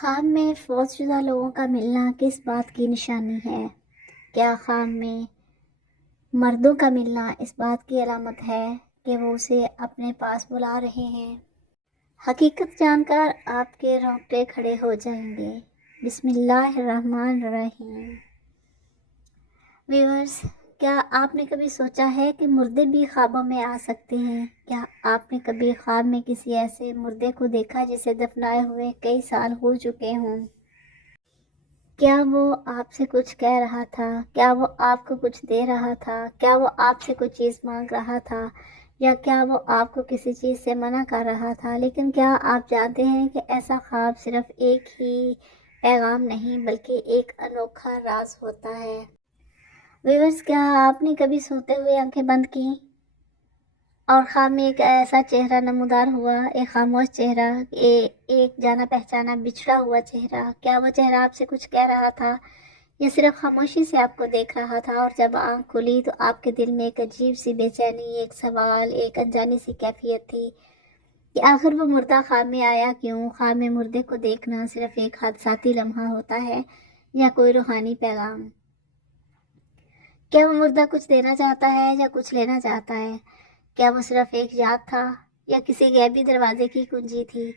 خواب میں فوت شدہ لوگوں کا ملنا کس بات کی نشانی ہے؟ کیا خواب میں مردوں کا ملنا اس بات کی علامت ہے کہ وہ اسے اپنے پاس بلا رہے ہیں؟ حقیقت جان کر آپ کے رونگٹے کھڑے ہو جائیں گے۔ بسم اللہ الرحمن الرحیم۔ ویورز، کیا آپ نے کبھی سوچا ہے کہ مردے بھی خوابوں میں آ سکتے ہیں؟ کیا آپ نے کبھی خواب میں کسی ایسے مردے کو دیکھا جسے دفنائے ہوئے کئی سال ہو چکے ہوں؟ کیا وہ آپ سے کچھ کہہ رہا تھا؟ کیا وہ آپ کو کچھ دے رہا تھا؟ کیا وہ آپ سے کوئی چیز مانگ رہا تھا؟ یا کیا وہ آپ کو کسی چیز سے منع کر رہا تھا؟ لیکن کیا آپ جانتے ہیں کہ ایسا خواب صرف ایک ہی پیغام نہیں بلکہ ایک انوکھا راز ہوتا ہے؟ ویورز، کیا آپ نے کبھی سوتے ہوئے آنکھیں بند کی اور خواب میں ایک ایسا چہرہ نمودار ہوا، ایک خاموش چہرہ، ایک جانا پہچانا بچھڑا ہوا چہرہ؟ کیا وہ چہرہ آپ سے کچھ کہہ رہا تھا یا صرف خاموشی سے آپ کو دیکھ رہا تھا؟ اور جب آنکھ کھلی تو آپ کے دل میں ایک عجیب سی بے چینی، ایک سوال، ایک انجانی سی کیفیت تھی کہ آخر وہ مردہ خواب میں آیا کیوں؟ خواب میں مردے کو دیکھنا صرف ایک حادثاتی لمحہ ہوتا ہے یا کوئی روحانی پیغام؟ کیا وہ مردہ کچھ دینا چاہتا ہے یا کچھ لینا چاہتا ہے؟ کیا وہ صرف ایک یاد تھا یا کسی غیبی دروازے کی کنجی تھی؟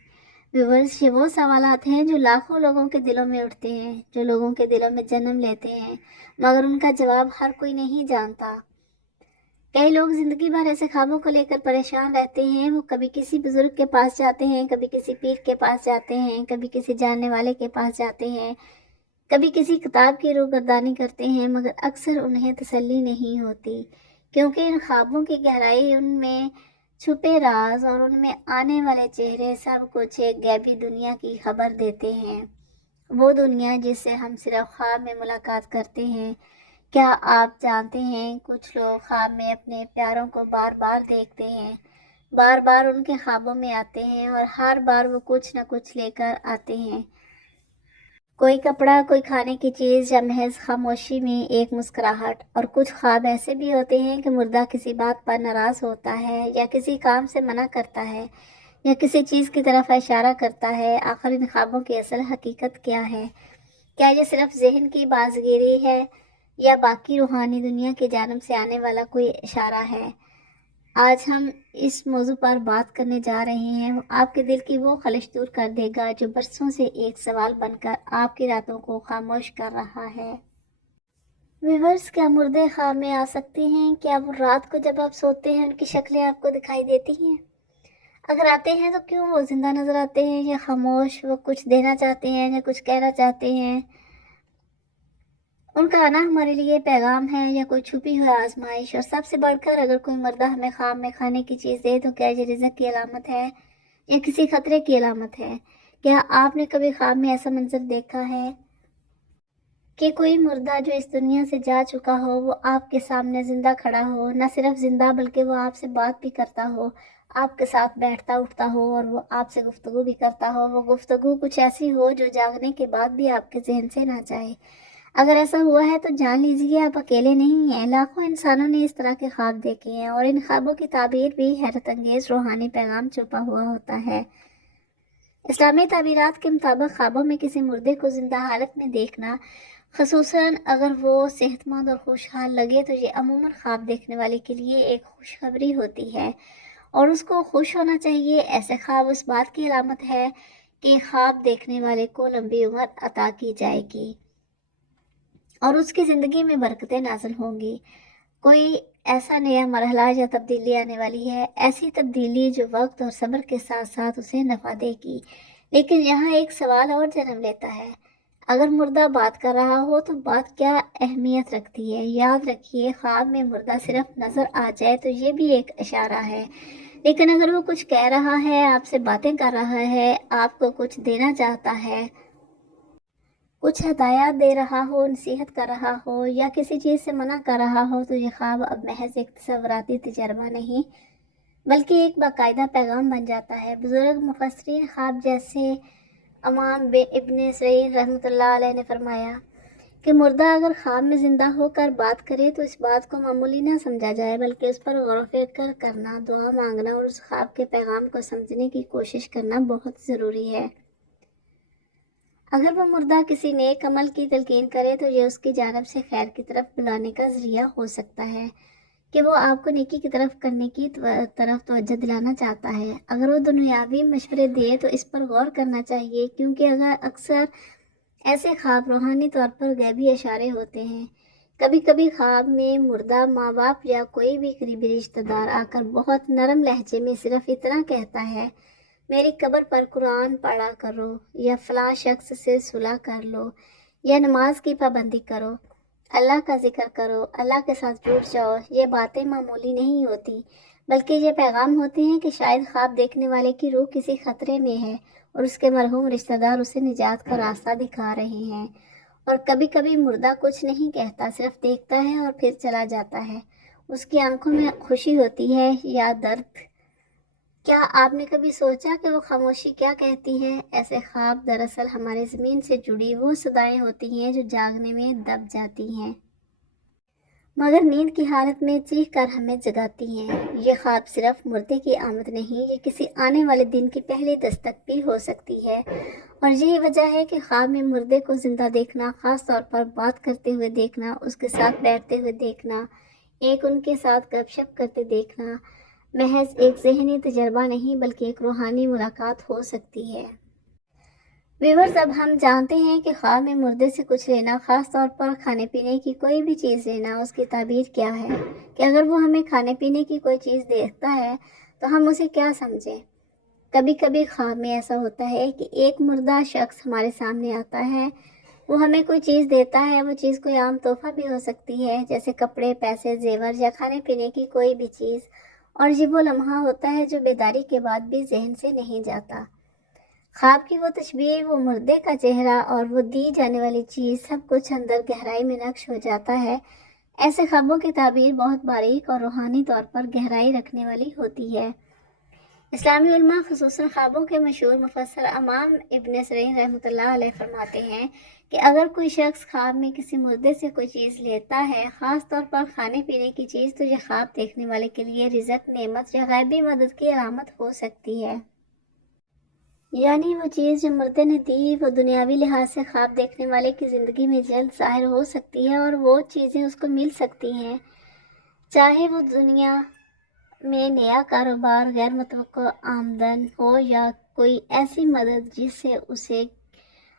ویورز، یہ وہ سوالات ہیں جو لاکھوں لوگوں کے دلوں میں اٹھتے ہیں، جو لوگوں کے دلوں میں جنم لیتے ہیں، مگر ان کا جواب ہر کوئی نہیں جانتا۔ کئی لوگ زندگی بھر ایسے خوابوں کو لے کر پریشان رہتے ہیں۔ وہ کبھی کسی بزرگ کے پاس جاتے ہیں، کبھی کسی پیر کے پاس جاتے ہیں، کبھی کسی جاننے والے کے پاس جاتے ہیں، کبھی کسی کتاب کی روگردانی کرتے ہیں، مگر اکثر انہیں تسلی نہیں ہوتی، کیونکہ ان خوابوں کی گہرائی، ان میں چھپے راز اور ان میں آنے والے چہرے سب کچھ ایک غیبی دنیا کی خبر دیتے ہیں، وہ دنیا جس سے ہم صرف خواب میں ملاقات کرتے ہیں۔ کیا آپ جانتے ہیں کچھ لوگ خواب میں اپنے پیاروں کو بار بار دیکھتے ہیں، بار بار ان کے خوابوں میں آتے ہیں اور ہر بار وہ کچھ نہ کچھ لے کر آتے ہیں، کوئی کپڑا، کوئی کھانے کی چیز، یا محض خاموشی میں ایک مسکراہٹ۔ اور کچھ خواب ایسے بھی ہوتے ہیں کہ مردہ کسی بات پر ناراض ہوتا ہے یا کسی کام سے منع کرتا ہے یا کسی چیز کی طرف اشارہ کرتا ہے۔ آخر ان خوابوں کی اصل حقیقت کیا ہے؟ کیا یہ صرف ذہن کی بازگیری ہے یا باقی روحانی دنیا کی جانب سے آنے والا کوئی اشارہ ہے؟ آج ہم اس موضوع پر بات کرنے جا رہے ہیں، آپ کے دل کی وہ خلش دور کر دے گا جو برسوں سے ایک سوال بن کر آپ کی راتوں کو خاموش کر رہا ہے۔ ویورز، کیا مردے خواب میں آ سکتے ہیں؟ کیا وہ رات کو جب آپ سوتے ہیں ان کی شکلیں آپ کو دکھائی دیتی ہیں؟ اگر آتے ہیں تو کیوں وہ زندہ نظر آتے ہیں یا خاموش؟ وہ کچھ دینا چاہتے ہیں یا کچھ کہنا چاہتے ہیں؟ ان کا آنا ہمارے لیے پیغام ہے یا کوئی چھپی ہوئی آزمائش؟ اور سب سے بڑھ کر، اگر کوئی مردہ ہمیں خواب میں کھانے کی چیز دے تو کیا یہ رزق کی علامت ہے یا کسی خطرے کی علامت ہے؟ کیا آپ نے کبھی خواب میں ایسا منظر دیکھا ہے کہ کوئی مردہ جو اس دنیا سے جا چکا ہو وہ آپ کے سامنے زندہ کھڑا ہو؟ نہ صرف زندہ بلکہ وہ آپ سے بات بھی کرتا ہو، آپ کے ساتھ بیٹھتا اٹھتا ہو اور وہ آپ سے گفتگو بھی کرتا ہو، وہ گفتگو کچھ ایسی ہو جو جاگنے کے بعد بھی آپ کے ذہن سے نہ جائے۔ اگر ایسا ہوا ہے تو جان لیجیے آپ اکیلے نہیں ہیں، لاکھوں انسانوں نے اس طرح کے خواب دیکھے ہیں، اور ان خوابوں کی تعبیر بھی حیرت انگیز روحانی پیغام چھپا ہوا ہوتا ہے۔ اسلامی تعبیرات کے مطابق خوابوں میں کسی مردے کو زندہ حالت میں دیکھنا، خصوصاً اگر وہ صحت مند اور خوشحال لگے، تو یہ عموماً خواب دیکھنے والے کے لیے ایک خوشخبری ہوتی ہے اور اس کو خوش ہونا چاہیے۔ ایسے خواب اس بات کی علامت ہے کہ خواب دیکھنے والے کو لمبی عمر عطا کی جائے گی اور اس کی زندگی میں برکتیں نازل ہوں گی۔ کوئی ایسا نیا مرحلہ یا تبدیلی آنے والی ہے، ایسی تبدیلی جو وقت اور صبر کے ساتھ ساتھ اسے نفع دے گی۔ لیکن یہاں ایک سوال اور جنم لیتا ہے، اگر مردہ بات کر رہا ہو تو بات کیا اہمیت رکھتی ہے؟ یاد رکھیے، خواب میں مردہ صرف نظر آ جائے تو یہ بھی ایک اشارہ ہے، لیکن اگر وہ کچھ کہہ رہا ہے، آپ سے باتیں کر رہا ہے، آپ کو کچھ دینا چاہتا ہے، کچھ ہدایات دے رہا ہو، نصیحت کر رہا ہو یا کسی چیز سے منع کر رہا ہو، تو یہ خواب اب محض ایک تصوراتی تجربہ نہیں بلکہ ایک باقاعدہ پیغام بن جاتا ہے۔ بزرگ مفسرین خواب جیسے امام ابن سعید رحمۃ اللہ علیہ نے فرمایا کہ مردہ اگر خواب میں زندہ ہو کر بات کرے تو اس بات کو معمولی نہ سمجھا جائے، بلکہ اس پر غور و فکر کرنا، دعا مانگنا اور اس خواب کے پیغام کو سمجھنے کی کوشش کرنا بہت ضروری ہے۔ اگر وہ مردہ کسی نیک عمل کی تلقین کرے تو یہ اس کی جانب سے خیر کی طرف بلانے کا ذریعہ ہو سکتا ہے کہ وہ آپ کو نیکی کی طرف کرنے کی طرف توجہ دلانا چاہتا ہے۔ اگر وہ دنیاوی مشورے دے تو اس پر غور کرنا چاہیے، کیونکہ اکثر ایسے خواب روحانی طور پر غیبی اشارے ہوتے ہیں۔ کبھی کبھی خواب میں مردہ ماں باپ یا کوئی بھی قریبی رشتہ دار آ کر بہت نرم لہجے میں صرف اتنا کہتا ہے، میری قبر پر قرآن پڑھا کرو، یا فلاں شخص سے صلح کر لو، یا نماز کی پابندی کرو، اللہ کا ذکر کرو، اللہ کے ساتھ جڑ جاؤ۔ یہ باتیں معمولی نہیں ہوتی، بلکہ یہ پیغام ہوتے ہیں کہ شاید خواب دیکھنے والے کی روح کسی خطرے میں ہے اور اس کے مرحوم رشتہ دار اسے نجات کا راستہ دکھا رہے ہیں۔ اور کبھی کبھی مردہ کچھ نہیں کہتا، صرف دیکھتا ہے اور پھر چلا جاتا ہے۔ اس کی آنکھوں میں خوشی ہوتی ہے یا درد۔ کیا آپ نے کبھی سوچا کہ وہ خاموشی کیا کہتی ہے؟ ایسے خواب دراصل ہمارے زمین سے جڑی وہ صدائیں ہوتی ہیں جو جاگنے میں دب جاتی ہیں، مگر نیند کی حالت میں چیخ کر ہمیں جگاتی ہیں۔ یہ خواب صرف مردے کی آمد نہیں، یہ کسی آنے والے دن کی پہلی دستک بھی ہو سکتی ہے۔ اور یہی وجہ ہے کہ خواب میں مردے کو زندہ دیکھنا، خاص طور پر بات کرتے ہوئے دیکھنا، اس کے ساتھ بیٹھتے ہوئے دیکھنا، ان کے ساتھ گپ شپ کرتے دیکھنا، محض ایک ذہنی تجربہ نہیں بلکہ ایک روحانی ملاقات ہو سکتی ہے۔ ویورز، اب ہم جانتے ہیں کہ خواب میں مردے سے کچھ لینا، خاص طور پر کھانے پینے کی کوئی بھی چیز لینا، اس کی تعبیر کیا ہے کہ اگر وہ ہمیں کھانے پینے کی کوئی چیز دیتا ہے تو ہم اسے کیا سمجھیں۔ کبھی کبھی خواب میں ایسا ہوتا ہے کہ ایک مردہ شخص ہمارے سامنے آتا ہے، وہ ہمیں کوئی چیز دیتا ہے۔ وہ چیز کوئی عام تحفہ بھی ہو سکتی ہے، جیسے کپڑے، پیسے، زیور یا کھانے پینے کی کوئی بھی چیز۔ اور یہ وہ لمحہ ہوتا ہے جو بیداری کے بعد بھی ذہن سے نہیں جاتا۔ خواب کی وہ تشبیہ، وہ مردے کا چہرہ اور وہ دی جانے والی چیز، سب کچھ اندر گہرائی میں نقش ہو جاتا ہے۔ ایسے خوابوں کی تعبیر بہت باریک اور روحانی طور پر گہرائی رکھنے والی ہوتی ہے۔ اسلامی علماء خصوصاً خوابوں کے مشہور مفسر امام ابن سیرین رحمۃ اللہ علیہ فرماتے ہیں کہ اگر کوئی شخص خواب میں کسی مردے سے کوئی چیز لیتا ہے، خاص طور پر کھانے پینے کی چیز، تو یہ خواب دیکھنے والے کے لیے رزق، نعمت یا غیبی مدد کی علامت ہو سکتی ہے۔ یعنی وہ چیز جو مردے نے دی، وہ دنیاوی لحاظ سے خواب دیکھنے والے کی زندگی میں جلد ظاہر ہو سکتی ہے اور وہ چیزیں اس کو مل سکتی ہیں، چاہے وہ دنیا میں نیا کاروبار، غیر متوقع آمدن ہو یا کوئی ایسی مدد جس سے اسے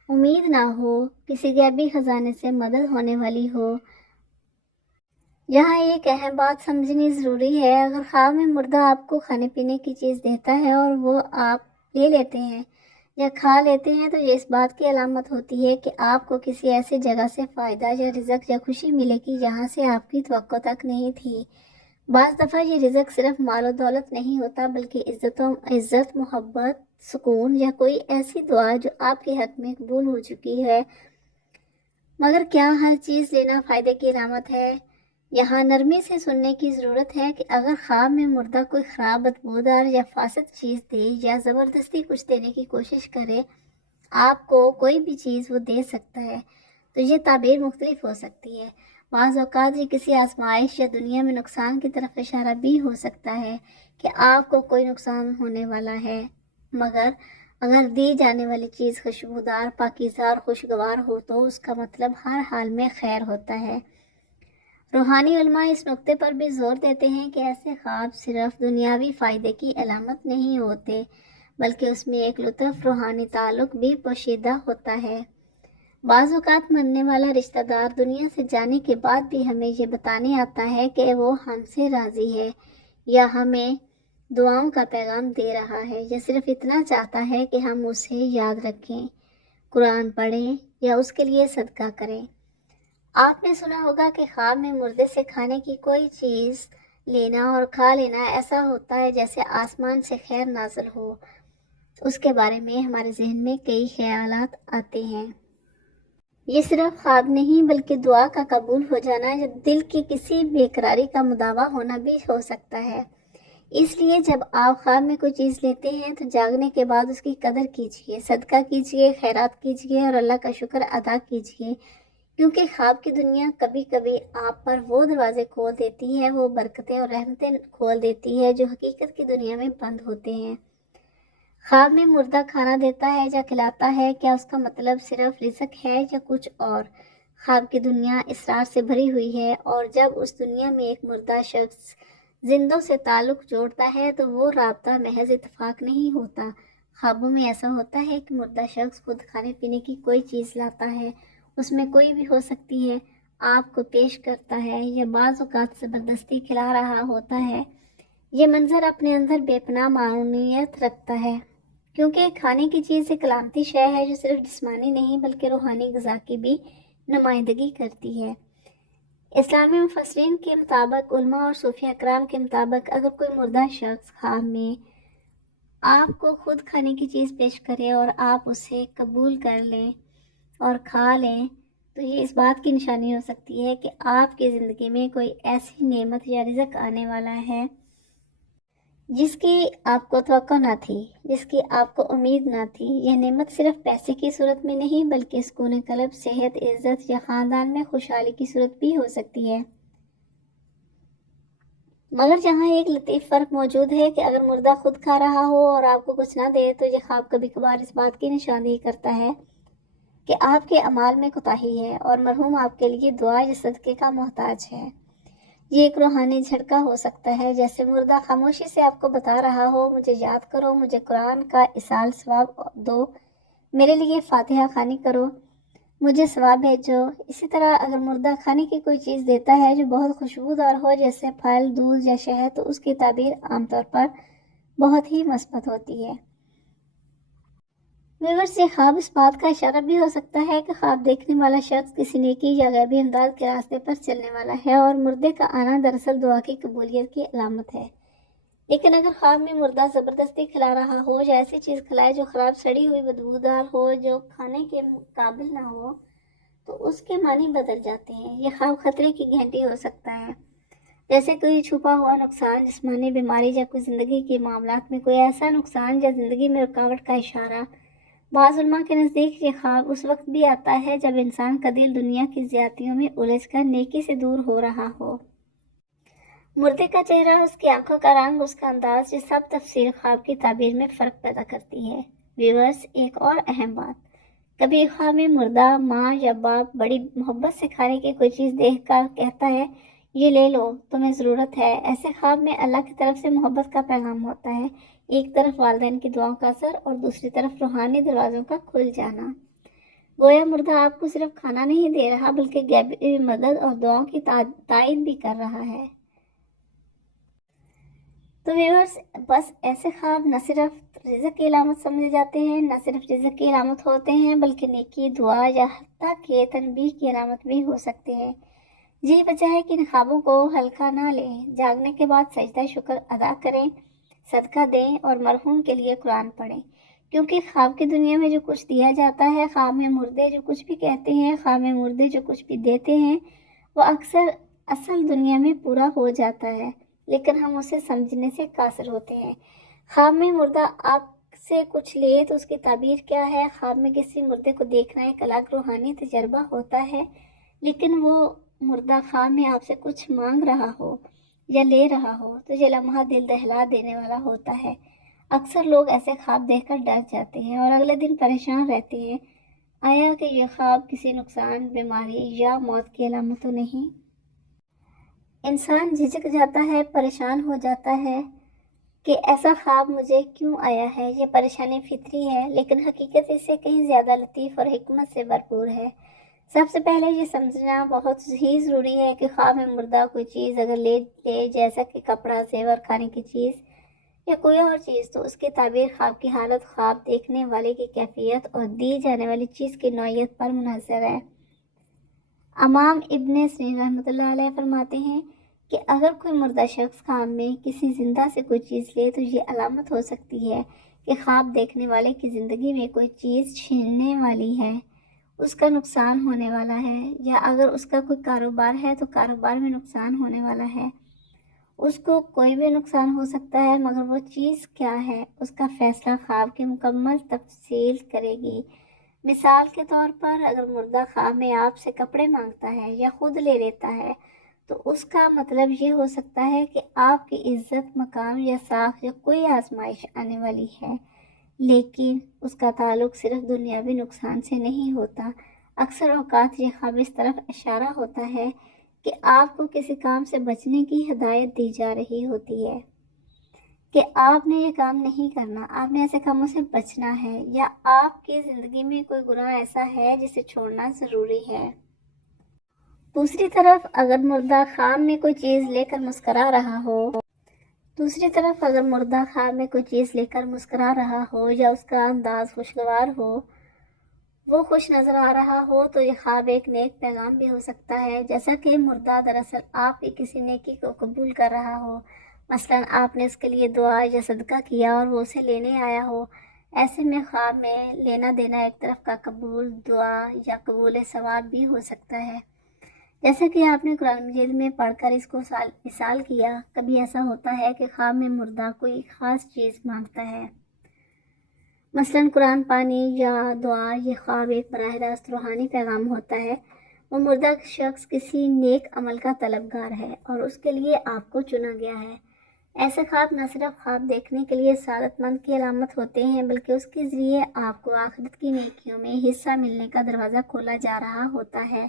امید نہ ہو، کسی غیبی خزانے سے مدد ہونے والی ہو۔ یہاں ایک اہم بات سمجھنی ضروری ہے، اگر خواب میں مردہ آپ کو کھانے پینے کی چیز دیتا ہے اور وہ آپ لے لیتے ہیں یا کھا لیتے ہیں، تو یہ اس بات کی علامت ہوتی ہے کہ آپ کو کسی ایسی جگہ سے فائدہ یا رزق یا خوشی ملے گی جہاں سے آپ کی توقع تک نہیں تھی۔ بعض دفعہ یہ رزق صرف مال و دولت نہیں ہوتا، بلکہ عزت، محبت، سکون یا کوئی ایسی دعا جو آپ کے حق میں قبول ہو چکی ہے۔ مگر کیا ہر چیز لینا فائدے کی علامت ہے؟ یہاں نرمی سے سننے کی ضرورت ہے کہ اگر خواب میں مردہ کوئی خراب، بدبودار یا فاسد چیز دے یا زبردستی کچھ دینے کی کوشش کرے، آپ کو کوئی بھی چیز وہ دے سکتا ہے، تو یہ تعبیر مختلف ہو سکتی ہے۔ بعض اوقات یہ کسی آزمائش یا دنیا میں نقصان کی طرف اشارہ بھی ہو سکتا ہے کہ آپ کو کوئی نقصان ہونے والا ہے، مگر اگر دی جانے والی چیز خوشبودار، پاکیزہ اور خوشگوار ہو تو اس کا مطلب ہر حال میں خیر ہوتا ہے۔ روحانی علماء اس نقطے پر بھی زور دیتے ہیں کہ ایسے خواب صرف دنیاوی فائدے کی علامت نہیں ہوتے، بلکہ اس میں ایک لطف روحانی تعلق بھی پوشیدہ ہوتا ہے۔ بعض اوقات مرنے والا رشتہ دار دنیا سے جانے کے بعد بھی ہمیں یہ بتانے آتا ہے کہ وہ ہم سے راضی ہے، یا ہمیں دعاؤں کا پیغام دے رہا ہے، یا صرف اتنا چاہتا ہے کہ ہم اسے یاد رکھیں، قرآن پڑھیں یا اس کے لیے صدقہ کریں۔ آپ نے سنا ہوگا کہ خواب میں مردے سے کھانے کی کوئی چیز لینا اور کھا لینا ایسا ہوتا ہے جیسے آسمان سے خیر نازل ہو۔ اس کے بارے میں ہمارے ذہن میں کئی خیالات آتے ہیں۔ یہ صرف خواب نہیں بلکہ دعا کا قبول ہو جانا یا دل کی کسی بے قراری کا مداوع ہونا بھی ہو سکتا ہے۔ اس لیے جب آپ خواب میں کوئی چیز لیتے ہیں تو جاگنے کے بعد اس کی قدر کیجیے، صدقہ کیجیے، خیرات کیجیے اور اللہ کا شکر ادا کیجیے، کیونکہ خواب کی دنیا کبھی کبھی آپ پر وہ دروازے کھول دیتی ہے، وہ برکتیں اور رحمتیں کھول دیتی ہے جو حقیقت کی دنیا میں بند ہوتے ہیں۔ خواب میں مردہ کھانا دیتا ہے یا کھلاتا ہے، کیا اس کا مطلب صرف رزق ہے یا کچھ اور؟ خواب کی دنیا اسرار سے بھری ہوئی ہے، اور جب اس دنیا میں ایک مردہ شخص زندوں سے تعلق جوڑتا ہے تو وہ رابطہ محض اتفاق نہیں ہوتا۔ خوابوں میں ایسا ہوتا ہے کہ مردہ شخص خود کھانے پینے کی کوئی چیز لاتا ہے، اس میں کوئی بھی ہو سکتی ہے، آپ کو پیش کرتا ہے یا بعض اوقات زبردستی کھلا رہا ہوتا ہے۔ یہ منظر اپنے اندر بے پناہ معنویت رکھتا ہے، کیونکہ کھانے کی چیز ایک علامتی شے ہے جو صرف جسمانی نہیں بلکہ روحانی غذا کی بھی نمائندگی کرتی ہے۔ اسلامی مفسرین کے مطابق، علماء اور صوفیہ اکرام کے مطابق، اگر کوئی مردہ شخص خواب میں آپ کو خود کھانے کی چیز پیش کرے اور آپ اسے قبول کر لیں اور کھا لیں تو یہ اس بات کی نشانی ہو سکتی ہے کہ آپ کی زندگی میں کوئی ایسی نعمت یا رزق آنے والا ہے جس کی آپ کو توقع نہ تھی، جس کی آپ کو امید نہ تھی۔ یہ نعمت صرف پیسے کی صورت میں نہیں بلکہ سکون قلب، صحت، عزت یا خاندان میں خوشحالی کی صورت بھی ہو سکتی ہے۔ مگر جہاں ایک لطیف فرق موجود ہے کہ اگر مردہ خود کھا رہا ہو اور آپ کو کچھ نہ دے تو یہ خواب کبھی کبھار اس بات کی نشاندہی کرتا ہے کہ آپ کے اعمال میں کوتاہی ہے اور مرحوم آپ کے لیے دعا یا صدقے کا محتاج ہے۔ یہ ایک روحانی جھٹکا ہو سکتا ہے، جیسے مردہ خاموشی سے آپ کو بتا رہا ہو، مجھے یاد کرو، مجھے قرآن کا اصال ثواب دو، میرے لیے فاتحہ خوانی کرو، مجھے ثواب بھیجو۔ اسی طرح اگر مردہ کھانے کی کوئی چیز دیتا ہے جو بہت خوشبودار ہو، جیسے پھل، دودھ یا شہد، تو اس کی تعبیر عام طور پر بہت ہی مثبت ہوتی ہے۔ ویورز، یہ خواب اس بات کا اشارہ بھی ہو سکتا ہے کہ خواب دیکھنے والا شخص کسی نیکی یا غیبی امداد کے راستے پر چلنے والا ہے، اور مردے کا آنا دراصل دعا کی قبولیت کی علامت ہے۔ لیکن اگر خواب میں مردہ زبردستی کھلا رہا ہو یا ایسی چیز کھلائے جو خراب، سڑی ہوئی، بدبودار ہو، جو کھانے کے قابل نہ ہو، تو اس کے معنی بدل جاتے ہیں۔ یہ خواب خطرے کی گھنٹی ہو سکتا ہے، جیسے کوئی چھپا ہوا نقصان، جسمانی بیماری یا کوئی زندگی کے معاملات میں کوئی ایسا نقصان یا زندگی میں رکاوٹ کا اشارہ۔ بعض علماء کے نزدیک یہ خواب اس وقت بھی آتا ہے جب انسان کا دل دنیا کی زیادتیوں میں الجھ کر نیکی سے دور ہو رہا ہو۔ مردے کا چہرہ، اس کی آنکھوں کا رنگ، اس کا انداز، یہ سب تفصیل خواب کی تعبیر میں فرق پیدا کرتی ہے۔ ویورز، ایک اور اہم بات، کبھی خواب میں مردہ ماں یا باپ بڑی محبت سے کھانے کی کوئی چیز دیکھ کر کہتا ہے، یہ لے لو، تمہیں ضرورت ہے۔ ایسے خواب میں اللہ کی طرف سے محبت کا پیغام ہوتا ہے، ایک طرف والدین کی دعاؤں کا اثر اور دوسری طرف روحانی دروازوں کا کھل جانا۔ گویا مردہ آپ کو صرف کھانا نہیں دے رہا بلکہ غیبی مدد اور دعاؤں کی تائید بھی کر رہا ہے۔ تو ویورز، بس ایسے خواب نہ صرف رزق کی علامت سمجھے جاتے ہیں، نہ صرف رزق کی علامت ہوتے ہیں، بلکہ نیکی، دعا یا حتیٰ کہ تنبیہ کی علامت بھی ہو سکتے ہیں۔ یہی وجہ ہے کہ ان خوابوں کو ہلکا نہ لیں، جاگنے کے بعد سجدہ شکر ادا کریں، صدقہ دیں اور مرحوم کے لیے قرآن پڑھیں، کیونکہ خواب کی دنیا میں جو کچھ دیا جاتا ہے، خواب میں مردے جو کچھ بھی کہتے ہیں، خواب میں مردے جو کچھ بھی دیتے ہیں، وہ اکثر اصل دنیا میں پورا ہو جاتا ہے، لیکن ہم اسے سمجھنے سے قاصر ہوتے ہیں۔ خواب میں مردہ آپ سے کچھ لے تو اس کی تعبیر کیا ہے؟ خواب میں کسی مردے کو دیکھنا ایک الگ روحانی تجربہ ہوتا ہے، لیکن وہ مردہ خواب میں آپ سے کچھ مانگ رہا ہو یا لے رہا ہو تو یہ لمحہ دل دہلا دینے والا ہوتا ہے۔ اکثر لوگ ایسے خواب دیکھ کر ڈر جاتے ہیں اور اگلے دن پریشان رہتے ہیں، آیا کہ یہ خواب کسی نقصان، بیماری یا موت کی علامت تو نہیں؟ انسان جھجک جاتا ہے، پریشان ہو جاتا ہے کہ ایسا خواب مجھے کیوں آیا ہے۔ یہ پریشانی فطری ہے، لیکن حقیقت اس سے کہیں زیادہ لطیف اور حکمت سے بھرپور ہے۔ سب سے پہلے یہ سمجھنا بہت ہی ضروری ہے کہ خواب میں مردہ کوئی چیز اگر لے جیسا کہ کپڑا، زیور، کھانے کی چیز یا کوئی اور چیز، تو اس کی تعبیر خواب کی حالت، خواب دیکھنے والے کی کیفیت اور دی جانے والی چیز کی نوعیت پر منحصر ہے۔ امام ابن سیرین رحمۃ اللہ علیہ فرماتے ہیں کہ اگر کوئی مردہ شخص خواب میں کسی زندہ سے کوئی چیز لے تو یہ علامت ہو سکتی ہے کہ خواب دیکھنے والے کی زندگی میں کوئی چیز چھیننے والی ہے، اس کا نقصان ہونے والا ہے، یا اگر اس کا کوئی کاروبار ہے تو کاروبار میں نقصان ہونے والا ہے۔ اس کو کوئی بھی نقصان ہو سکتا ہے، مگر وہ چیز کیا ہے اس کا فیصلہ خواب کی مکمل تفصیل کرے گی۔ مثال کے طور پر، اگر مردہ خواب میں آپ سے کپڑے مانگتا ہے یا خود لے لیتا ہے تو اس کا مطلب یہ ہو سکتا ہے کہ آپ کی عزت، مقام یا ساکھ یا کوئی آزمائش آنے والی ہے۔ لیکن اس کا تعلق صرف دنیاوی نقصان سے نہیں ہوتا۔ اکثر اوقات یہ خواب اس طرف اشارہ ہوتا ہے کہ آپ کو کسی کام سے بچنے کی ہدایت دی جا رہی ہوتی ہے کہ آپ نے یہ کام نہیں کرنا، آپ نے ایسے کاموں سے بچنا ہے، یا آپ کی زندگی میں کوئی گناہ ایسا ہے جسے چھوڑنا ضروری ہے۔ دوسری طرف اگر مردہ خواب میں کوئی چیز لے کر مسکرا رہا ہو یا اس کا انداز خوشگوار ہو، وہ خوش نظر آ رہا ہو، تو یہ خواب ایک نیک پیغام بھی ہو سکتا ہے، جیسا کہ مردہ دراصل آپ کی کسی نیکی کو قبول کر رہا ہو۔ مثلاً آپ نے اس کے لیے دعا یا صدقہ کیا اور وہ اسے لینے آیا ہو۔ ایسے میں خواب میں لینا دینا ایک طرف کا قبول دعا یا قبول ثواب بھی ہو سکتا ہے، جیسا کہ آپ نے قرآن مجید میں پڑھ کر اس کو مثال کیا۔ کبھی ایسا ہوتا ہے کہ خواب میں مردہ کوئی خاص چیز مانگتا ہے، مثلاً قرآن پانی یا دعا۔ یہ خواب ایک براہ راست روحانی پیغام ہوتا ہے۔ وہ مردہ شخص کسی نیک عمل کا طلبگار ہے اور اس کے لیے آپ کو چنا گیا ہے۔ ایسے خواب نہ صرف خواب دیکھنے کے لیے سعادت مند کی علامت ہوتے ہیں، بلکہ اس کے ذریعے آپ کو آخرت کی نیکیوں میں حصہ ملنے کا دروازہ کھولا جا رہا ہوتا ہے۔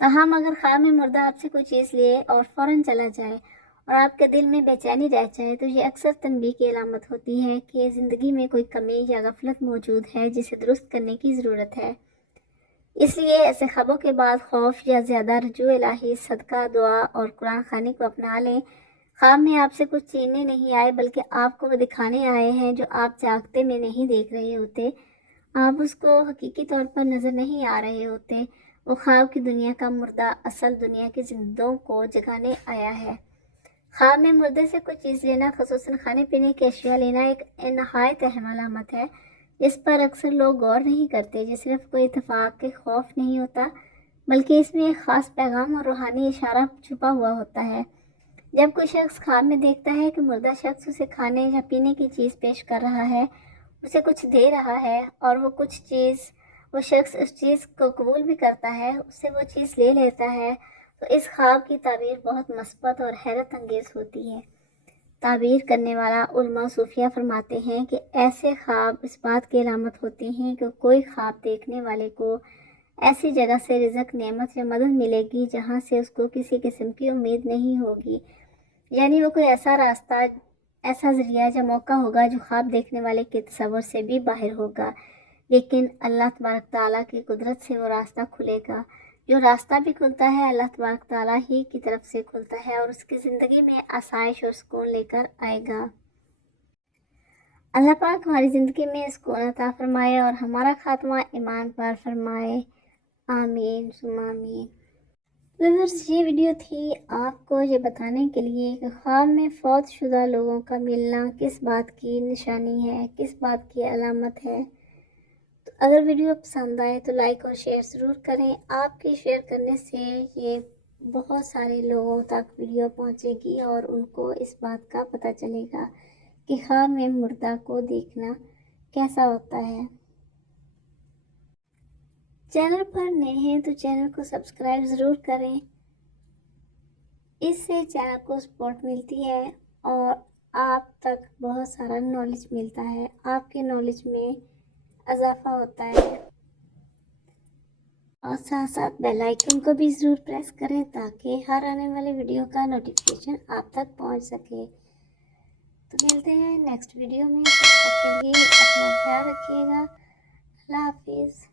تاہم اگر خواب میں مردہ آپ سے کوئی چیز لے اور فوراً چلا جائے اور آپ کے دل میں بے چینی رہ جائے، تو یہ اکثر تنبیہ کی علامت ہوتی ہے کہ زندگی میں کوئی کمی یا غفلت موجود ہے جسے درست کرنے کی ضرورت ہے۔ اس لیے ایسے خوابوں کے بعد خوف یا زیادہ رجوع الہی، صدقہ، دعا اور قرآن خوانی کو اپنا لیں۔ خواب میں آپ سے کچھ چھیننے نہیں آئے، بلکہ آپ کو وہ دکھانے آئے ہیں جو آپ جاگتے میں نہیں دیکھ رہے ہوتے۔ آپ اس کو حقیقی طور پر نظر نہیں آ رہے ہوتے۔ وہ خواب کی دنیا کا مردہ اصل دنیا کے زندوں کو جگانے آیا ہے۔ خواب میں مردے سے کوئی چیز لینا، خصوصاً کھانے پینے کی اشیاء لینا، ایک نہایت اہم علامت ہے جس پر اکثر لوگ غور نہیں کرتے۔ یہ صرف کوئی اتفاق کے خوف نہیں ہوتا، بلکہ اس میں ایک خاص پیغام اور روحانی اشارہ چھپا ہوا ہوتا ہے۔ جب کوئی شخص خواب میں دیکھتا ہے کہ مردہ شخص اسے کھانے یا پینے کی چیز پیش کر رہا ہے، اسے کچھ دے رہا ہے، اور وہ شخص اس چیز کو قبول بھی کرتا ہے، اس سے وہ چیز لے لیتا ہے، تو اس خواب کی تعبیر بہت مثبت اور حیرت انگیز ہوتی ہے۔ تعبیر کرنے والا علماء صوفیہ فرماتے ہیں کہ ایسے خواب اس بات کی علامت ہوتے ہیں کہ کوئی خواب دیکھنے والے کو ایسی جگہ سے رزق، نعمت یا مدد ملے گی جہاں سے اس کو کسی قسم کی امید نہیں ہوگی، یعنی وہ کوئی ایسا راستہ، ایسا ذریعہ یا موقع ہوگا جو خواب دیکھنے والے کے تصور سے بھی باہر ہوگا، لیکن اللہ تبارک تعالیٰ کی قدرت سے وہ راستہ کھلے گا۔ جو راستہ بھی کھلتا ہے اللہ تبارک تعالیٰ ہی کی طرف سے کھلتا ہے اور اس کی زندگی میں آسائش اور سکون لے کر آئے گا۔ اللہ پاک ہماری زندگی میں سکون عطا فرمائے اور ہمارا خاتمہ ایمان پر فرمائے، آمین ثم آمین۔ ویورز، یہ ویڈیو تھی آپ کو یہ بتانے کے لیے کہ خواب میں فوت شدہ لوگوں کا ملنا کس بات کی نشانی ہے، کس بات کی علامت ہے۔ تو اگر ویڈیو پسند آئے تو لائک اور شیئر ضرور کریں۔ آپ کی شیئر کرنے سے یہ بہت سارے لوگوں تک ویڈیو پہنچے گی اور ان کو اس بات کا پتہ چلے گا کہ خواب میں مردہ کو دیکھنا کیسا ہوتا ہے۔ چینل پر نئے ہیں تو چینل کو سبسکرائب ضرور کریں، اس سے چینل کو سپورٹ ملتی ہے اور آپ تک بہت سارا نالج ملتا ہے، آپ کے نالج میں اضافہ ہوتا ہے، اور ساتھ ساتھ بیل آئیکن کو بھی ضرور پریس کریں تاکہ ہر آنے والی ویڈیو کا نوٹیفیکیشن آپ تک پہنچ سکے۔ تو ملتے ہیں نیکسٹ ویڈیو میں، تب تک کے لیے اپنا خیال رکھیے گا۔ اللہ حافظ۔